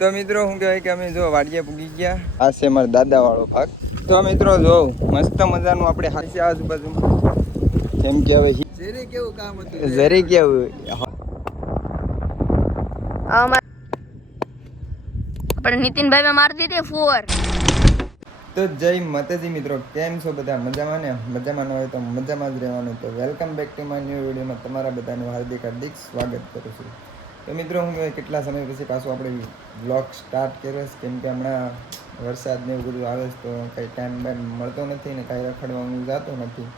તો મિત્રો શું કહેવાય કે અમે જો વાડીએ પૂગી ગયા. આ છે મારા દાદા વાળો ભાગ. તો મિત્રો જો મસ્ત મજાનું આપણે હાસી આજુબાજુ કેમ કે હવે જરી કેવું કામ હતું, જરી કેવું આપણે નીતિનભાઈ મારી દીધી ફોર. તો જય માતાજી મિત્રો, કેમ છો બધા? મજામાં ને? મજામાં ન હોય તો મજામાં જ રહેવાનું. તો welcome back to my new વિડીયોમાં તમારા બધાનું હાર્દિક સ્વાગત કરું છું. તો મિત્રો હું કેટલા સમય પછી પાછું આપણે વ્લોગ સ્ટાર્ટ કર્યો છે, કેમ કે હમણાં વરસાદ ને એવું બધું આવે છે તો કંઈ ટાઈમ બાઈમ મળતો નથી ને કાંઈ રખડવાનું જતું નથી.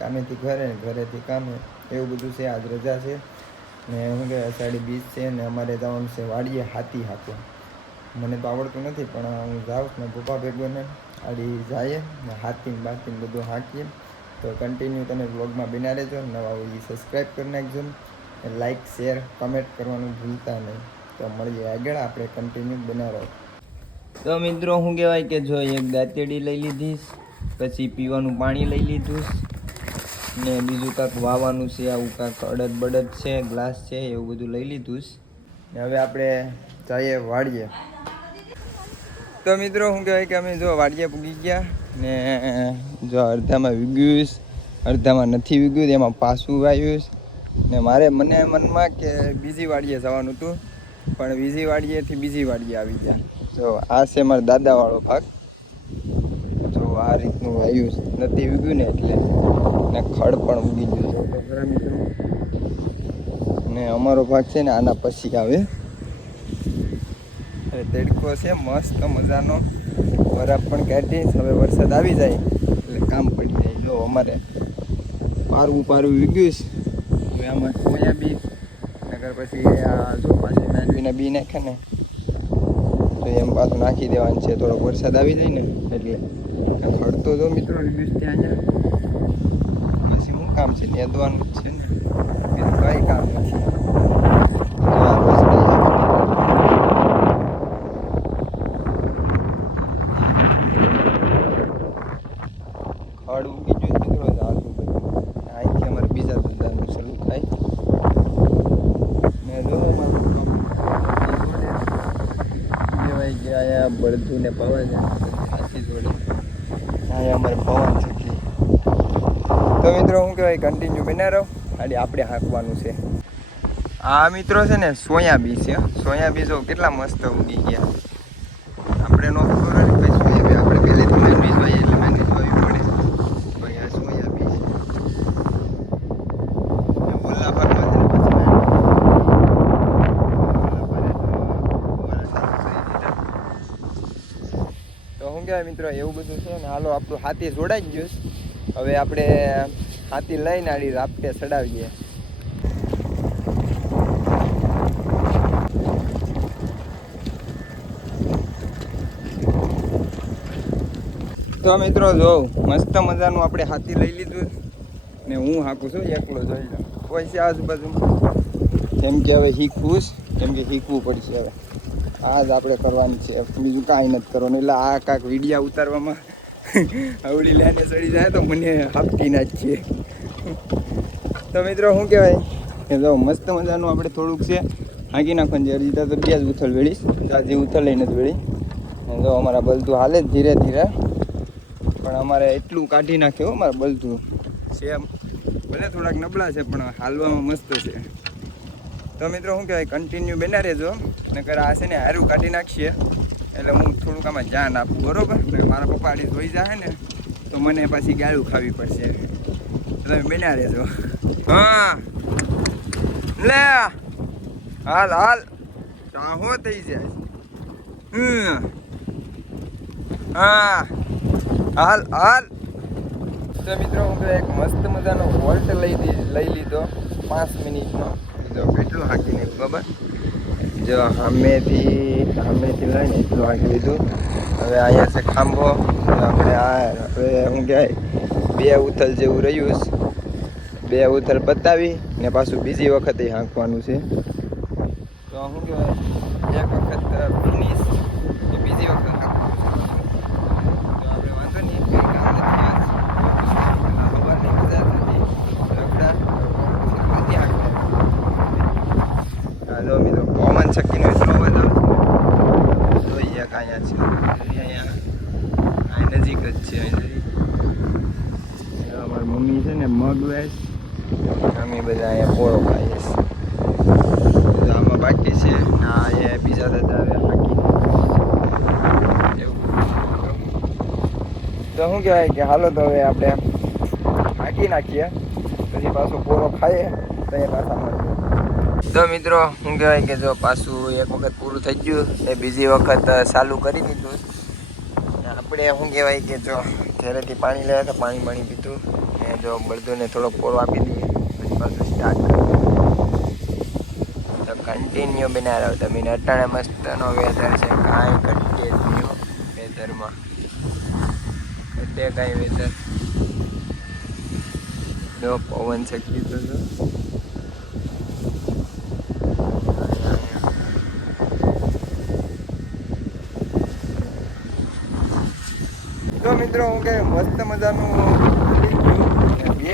કામેથી ઘરે, ઘરેથી કામે એવું બધું છે. આજ રજા છે ને શું કે અષાઢી બીજ છે ને અમારે જવાનું છે વાડીએ હાથી હાંકવા. મને તો આવડતું નથી પણ હું જાઉં ને પપ્પા ભેગો ને આડી જઈએ ને હાથીને બાથીને બધું હાંકીએ. તો કન્ટિન્યુ તમે વ્લોગમાં બના રહેજો. નવા હોય એ સબસ્ક્રાઈબ કરી નાખજો, લાઇક શેર કમેન્ટ કરવાનું ભૂલતા નહીં. તો મળીએ આગળ, આપણે કન્ટિન્યુ બનાવો. તો મિત્રો શું કહેવાય કે જો એક દાંતેડી લઈ લીધીશ, પછી પીવાનું પાણી લઈ લીધું ને બીજું કાંક વાવવાનું છે, આવું કાંક અડદ બળદ છે, ગ્લાસ છે, એવું બધું લઈ લીધું ને હવે આપણે જઈએ વાડીએ. તો મિત્રો શું કહેવાય કે અમે જો વાડીએ પૂગી ગયા ને જો અડધામાં વીગ્યું, અડધામાં નથી વીગ્યું, એમાં પાછું વાવ્યું ને મને મનમાં કે બીજી વાડીએ જવાનું હતું પણ બીજી વાડીએથી બીજી વાડીએ આવી ગયા. જો આ છે મારા દાદાવાળો ભાગ. જો આ રીતનું વાવ્યું નથી વીગ્યું ને એટલે ને ખડ પણ ઉગી ગયું છે. તો ખરા મિત્રો ને અમારો ભાગ છે ને આના પછી આવે. તડકો છે મસ્ત મજાનો, બરફ પણ કાઢીશ. હવે વરસાદ આવી જાય એટલે કામ પડી જાય. જો અમારે પારવું વીગ્યું હવે આમાં સોયાબીન નગર પછી આ જો પાછી નાનવીના બી નાખે ને તો એમ પાછું નાખી દેવાનું છે. થોડોક વરસાદ આવી જાય ને એટલે ખડતો જો મિત્રો વીગ્યું ત્યાં અહીંયા પછી શું કામ છે, નેદવાનું જ છે ને, બીજું કાંઈ કામ નથી. ખડ ઉગી ગયું મિત્રો આજુ બધું. અહીંથી અમારે બીજા ધંધાનું શરૂ થાય ને જો કહેવાય કે અહીંયા બળદું ને પવન સાચી જોડે અહીંયા અમારે પવન શકી. તો મિત્રો શું કહેવાય કન્ટિન્યુ બના રહો. આપણે હાંકવાનું છે. આ મિત્રો છે ને સોયાબીન છે. સોયાબીન જો કેટલા મસ્ત ઉગી ગયા. આપણે નો ખબર હોય ને સોયાબીન આપણે પહેલેથી મેંડવી જોઈએ એટલે મેંડવી જોવી પડે. ભાઈ આ સોયાબીન છે ઓલા ભાગમાં છે ને તો શું કહેવાય મિત્રો એવું બધું છે ને. હાલો આપણું હાથી જોડાઈ ગયું. હવે આપણે હાથી લઈને આડી રાપટે ચડાવીએ. તો મિત્રો જો મસ્ત મજાનું આપણે હાથી લઈ લીધું ને હું હાંકું છું એકલો. જોઈ લો કોઈ છે આજુબાજુ, કેમ કે હવે શીખવું કેમ કે શીખવું પડશે. હવે આ જ આપણે કરવાનું છે, બીજું કાંઈ નથી કરવાનું. એટલે આ કાંઈક વિડીયા ઉતારવામાં આવડી લઈને ચડી જાય તો મને હાંકતી નાખીએ. તો મિત્રો શું કહેવાય કે જો મસ્ત મજાનું આપણે થોડુંક છે હાંકી નાખવાનું છે. અરજી તો બે જ ઉથલ વેળીશ, જાજી ઉથલ લઈને જ વેળી. જો અમારા બલતું હાલે જ ધીરે ધીરે, પણ અમારે એટલું કાઢી નાખ્યું અમારે બલતું છે. ભલે થોડાક નબળા છે પણ હાલવામાં મસ્ત છે. તો મિત્રો શું કહેવાય કન્ટિન્યુ બના રહેજો. નકર આ છે ને હારું કાઢી નાખીએ એટલે હું થોડુંક આમાં ધ્યાન આપું, બરાબર? મારા પપ્પા આડી ધોઈ જાય ને તો મને પાછી ગાળું ખાવી પડશે. તમે બના રહેજો. હા લે હાલ હાલ ચાહો થઈ જાય. હા હાલ હાલ. તો મિત્રો હું એક મસ્ત મજાનો વોલ્ટ લઈ લીધો 5 મિનિટનો. જો કેટલું હાંકીને ખબર, જો સામેથી લઈને એટલું હાંકી લીધું. હવે અહીંયા છે ખાંભો. આપણે આ હવે શું કહેવાય 2 ઉથલ જેવું રહ્યું. 2 ઉથલ પતાવી ને પાછું બીજી વખતે હાંકવાનું છે. તો શું કહેવાય એક વખત ફિનિશ ને બીજી વખત હાંકવાનું છે. તો આપણે વાંધો નહીં, કંઈ કામ નથી. ખબર નહીં મજા નથી રખડા હાથી હાંકતા. હા જો મિત્રો પવન શક્તિનો એટલો અવાજ આવે સાથે જ આવે હાકી એવું. તો શું કહેવાય કે હાલો તો હવે આપણે હાકી નાખીએ પછી પાછો પોરો ખાઈએ તો એ પાછા મળીએ. તો મિત્રો શું કહેવાય કે જો પાછું એક વખત પૂરું થઈ ગયું એ બીજી વખત ચાલુ કરી દીધું. આપણે શું કહેવાય કે જો ઘરેથી પાણી લેવા તો પાણી પીધું ને જો બળદોને થોડોક પોરો આપી દઈએ પછી પાછું સ્ટાર્ટ કરી તો કન્ટિન્યુ બના રહ્યો તમે અટાણે મસ્તનો વેધર છે. કાંઈ ઘટે થયો વેધરમાં ઘટે કાંઈ વેધર જો પવન શક્તિ તો જો તો મિત્રો હું કે મસ્ત મજાનું બે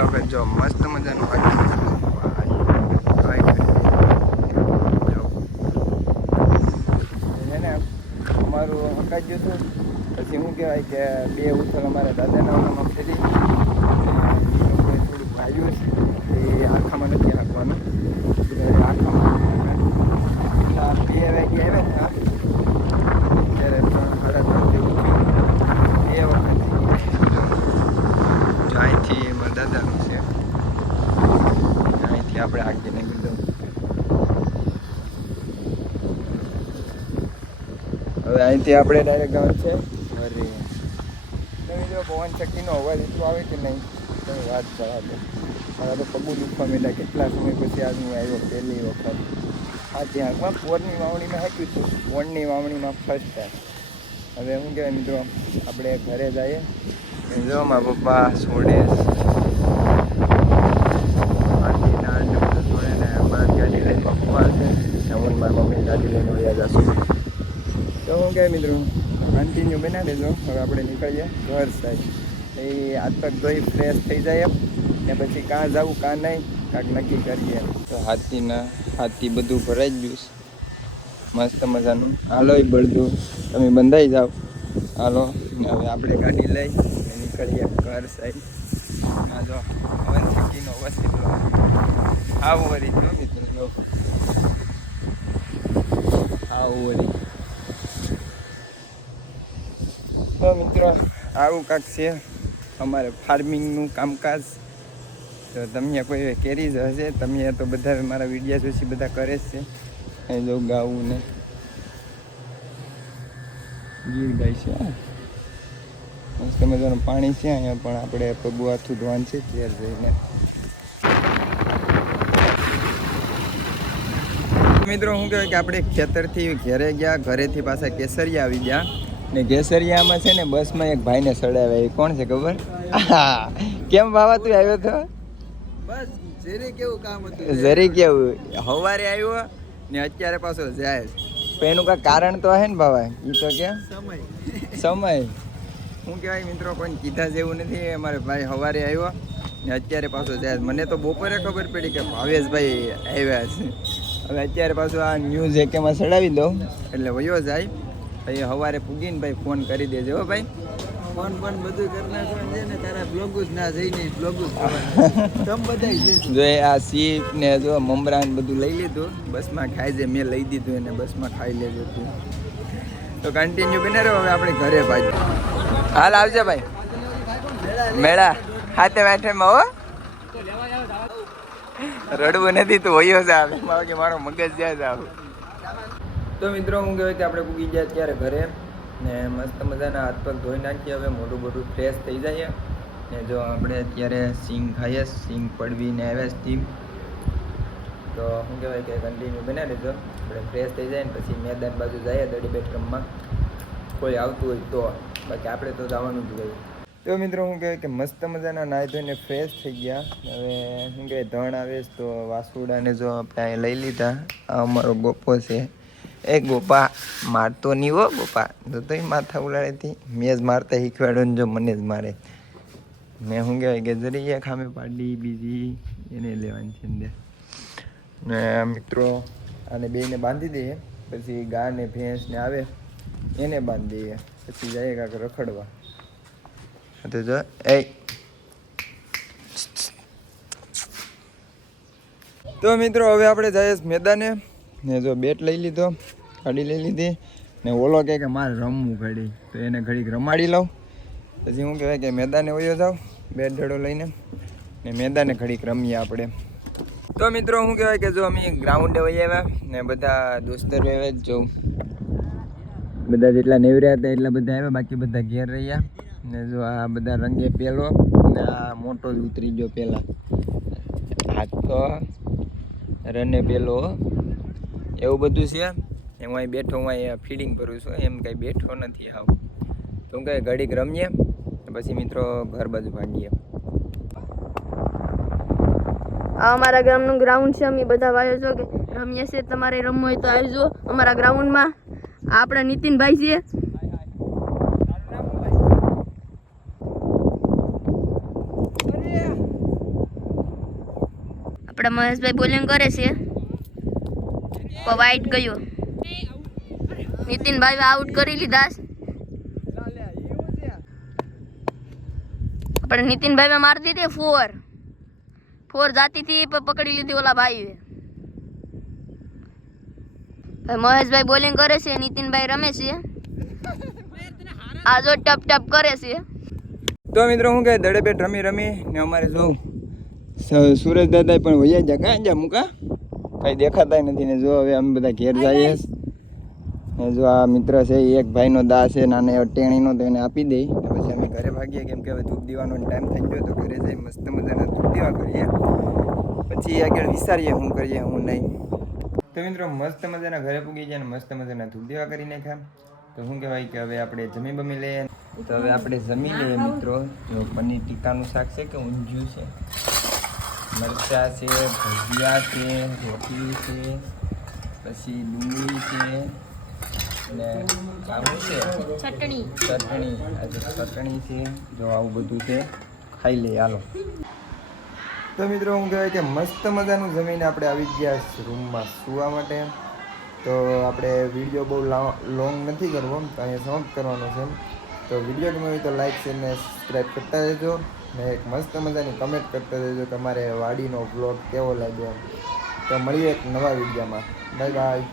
વખત જો મસ્ત મજાનું એને અમારું હકાઈ ગયું હતું પછી શું કહેવાય કે બે ઉથલ અમારા દાદાના ઓલામાં ફેરી થોડુંક ભાગ્યું છે એ આખામાં નથી હાંકવાનું આખામાં બે વાગે આવે ને ત્યારે 3-3:30 એ વખત અહીંથી એમાં દાદાનું છે અહીંથી આપણે આગળ નીકળી હવે અહીંથી આપણે ડાયરેક્ટ ગામ છે વરી તમે જો પવન શક્તિનો અવાજ એટલો આવે કે નહીં તમે વાત કરા દો મારા તો પગું દુખવા માંડ્યા કેટલા સમય પછી આજ હું આવ્યો પહેલી વખત આ ત્યાં પોરની વાવણીમાં હાંક્યું હતું પોરની વાવણીમાં ફર્સ્ટ ટાઈમ. હવે શું કહેવાય મિત્રો આપણે ઘરે જઈએ જો મારા પપ્પા છોડે ગાડી લઈને પપ્પા છે હું મારા મમ્મી ગાડી લઈને વયા જશું. તો શું કહે મિત્રો કન્ટિન્યુ બનાવી દેજો. હવે આપણે નીકળીએ ઘર સાઈડ એ હાથ પગ ધોઈ ફ્રેશ થઈ જાય ને પછી કાં જવું કાં નહીં કાંક નક્કી કરીએ. તો હાથી બધું ભરાઈ ગયું મસ્ત મજાનું. હાલો એ બળદું તમે બંધાઈ જાઓ હાલો. હવે આપણે ગાડી લઈ નીકળીએ ઘર સાઈડ. આ જો પવન શક્તિનો અવાજ કેટલો આવું વળી જો મિત્રો જો આવું વળી. તો મિત્રો આવું કાંક છે અમારે ફાર્મિંગનું કામકાજ. તો તમે કોઈ કેરી જ હશે તમે તો બધા મારા વિડીયા જોશી બધા કરે જ છે. અહીં જો ગાવું ને ગીર ગાય છે મસ્ત મજાનું પાણી છે અહીંયા પણ આપણે પગું હાથું ધોવાનું છે ઘેર જઈને. મિત્રો શું કહેવાય કે આપણે ખેતરથી ઘરે ગયા ઘરેથી પાછા કેસરિયા આવી ગયા ને કેસરિયામાં છે ને બસમાં એક ભાઈને સડાવ્યા. એ કોણ છે ખબર? કેમ બાબા તું આવ્યો હતો? બસ જરી કેવું કામ હતું જરી કેવું સવારે આવ્યો ને અત્યારે પાછો જાય પણ એનું કાંઈ કારણ તો હે ને બાબા? એ તો કે સમય શું કહેવાય મિત્રો કોઈ કીધા જેવું નથી. અમારે ભાઈ સવારે આવ્યો ને અત્યારે પાછો જાય. મને તો બપોરે ખબર પડી કે ભાવેશભાઈ આવ્યા છે. હવે અત્યારે પાછું આ ન્યૂઝ એકેમાં ચડાવી દઉં એટલે વયો જાય. પછી સવારે પૂગીને ભાઈ ફોન કરી દેજો હો ભાઈ. ફોન બધું કરી નાખવાનું છે ને તારા બ્લોગ જ ના જઈને બ્લોગ જ તમ બધાય જો આ સીપ ને જો મમરા બધું લઈ લીધું બસમાં ખાઈ જાય. મેં લઈ દીધું એને બસમાં ખાઈ લેજો તું. તો કન્ટિન્યુ બને રહ્યો. હવે આપણે ઘરે ભાઈ હાલ આવજે ભાઈ મેળા હાથે વાઠેમાં હો. રડવું નથી તું હોયો જ આવે કે મારો મગજ જાય જ આવું. તો મિત્રો હું કહેવાય કે આપણે પૂગી ગયા ત્યારે ઘરે ને મસ્ત મજાના હાથ પગ ધોઈ નાખીએ. હવે મોટું મોટું ફ્રેશ થઈ જાય ને જો આપણે અત્યારે સિંગ ખાઈએ. સિંગ પડવીને આવ્યા સ્ટીમ. તો શું કહેવાય કે કન્ટિન્યુ બનાવી દેજો. આપણે ફ્રેશ થઈ જાય ને પછી મેદાન બાજુ જઈએ દડી બેટ રમવા કોઈ આવતું હોય તો. બાકી આપણે તો જવાનું જ હોય. તો મિત્રો શું કહેવાય કે મસ્ત મજાના નાહી ધોઈને ફ્રેશ થઈ ગયા. હવે શું કહેવાય ધણ આવે તો વાસુડાને જો આપણે અહીં લઈ લીધા. આ અમારો ગોપો છે. એ ગોપા મારતો નહીં હો ગોપા તો એ માથા ઉડાડેથી મેં જ મારતા શીખવાડ્યો ને જો મને જ મારે. મેં શું કહેવાય કે જરી ખામે પાડી બીજી એને લેવાની છે અંદર ને મિત્રો આને બેને બાંધી દઈએ પછી ગા ને ભેંસ ને આવે એને બાંધી દઈએ પછી જઈએ કાંક રખડવા. તો જો એ તો મિત્રો હવે આપણે જઈએ મેદાને ને જો બેટ લઈ લીધો, ઘડી લઈ લીધી ને ઓલો કહે કે મારે રમવું ઘડી, તો એને ઘડીક રમાડી લઉં. પછી શું કહેવાય કે મેદાને વયો જાઉં બેટ ઢળો લઈને ને મેદાને ઘડીક રમીએ આપણે. તો મિત્રો શું કહેવાય કે જો અમે ગ્રાઉન્ડે વહી આવ્યા ને બધા દોસ્તરો આવ્યા જ જોઉં, બધા જેટલા નેવર્યા હતા એટલા બધા આવ્યા, બાકી બધા ઘેર રહ્યા. ને જો આ બધા રંગે પેલો ને આ મોટો જ ઉતરી ગયો પહેલાં, હાથ તો રને પેલો એવું બધું છે. હું અહીં બેઠો, હું અહીં ફીડિંગ કરું છું, એમ કંઈ બેઠો નથી આવ. તો હું કંઈ ઘડીક રમીએ પછી મિત્રો ઘર બાજુ ભાગીએ. આ અમારા ગામનું ગ્રાઉન્ડ છે. અમે બધા ભાઈઓ છો કે રમીએ છીએ, તમારે રમવું હોય તો આવજો અમારા ગ્રાઉન્ડમાં. આ આપણા નીતિનભાઈ છે. આપણા મહેશભાઈ બોલિંગ કરે છે, વાઇટ ગયો. નીતિનભાઈ આઉટ કરી લીધા. આપણે નીતિનભાઈ મારી દીધી 4 જાતીથી પકડી લીધી ઓલા ભાઈ. મહેશભાઈ બોલિંગ કરે છે, નીતિનભાઈ રમે છે. આ જો ટપ ટપ કરે છે. તો મિત્રો શું કહે દડે બેટ રમી ને અમારે જોઉં સુરજ દાદા પણ વૈયા જા કાં જા મૂકા કઈ દેખાતા નથી ને. જો હવે અમે બધા ઘેર જઈએ ને જો આ મિત્ર છે એક ભાઈનો દા છે નાનો એવો ટેણીનો, તો એને આપી દઈ પછી અમે ઘરે ભાગીએ, કેમ કે હવે ધૂપ દીવાનો ટાઈમ થઈ ગયો. તો ઘરે જઈ મસ્ત મજાના ધૂપ દીવા કરીએ, પછી આગળ વિચારીએ શું કરીએ શું નહીં. તો મિત્રો મસ્ત મજાના ઘરે પૂગી ગયા ને મસ્ત મજાના ધૂપ દીવા કરી નાખ્યા. તો શું કહેવાય કે હવે આપણે જમી બમી લઈએ. તો હવે આપણે જમી લઈએ મિત્રો. જો પનીર ટીકાનું શાક છે કે ઊંધિયું છે, મરચાં છે, ભજીયા છે, રોટલી છે, પછી ડુંગળી છે ને આવું છે ચટણી આજે ચટણી છે. જો આવું બધું છે, ખાઈ લઈએ હાલો. તો મિત્રો હું કહેવાય કે મસ્ત મજાનું જમીને આપણે આવી ગયા રૂમમાં સૂવા માટે. તો આપણે વિડીયો બહુ લોંગ નથી કરવો, તો અહીંયા સમાપ્ત કરવાનો છે. તો વિડીયો ગમ્યો હોય તો લાઈક શેર ને સબસ્ક્રાઈબ કરતા રહેજો ને એક મસ્ત મજાની કમેન્ટ કરતા રહેજો તમારે વાડીનો બ્લોગ કેવો લાગ્યો. તો મળીએ એક નવા વિડીયોમાં. Bye bye.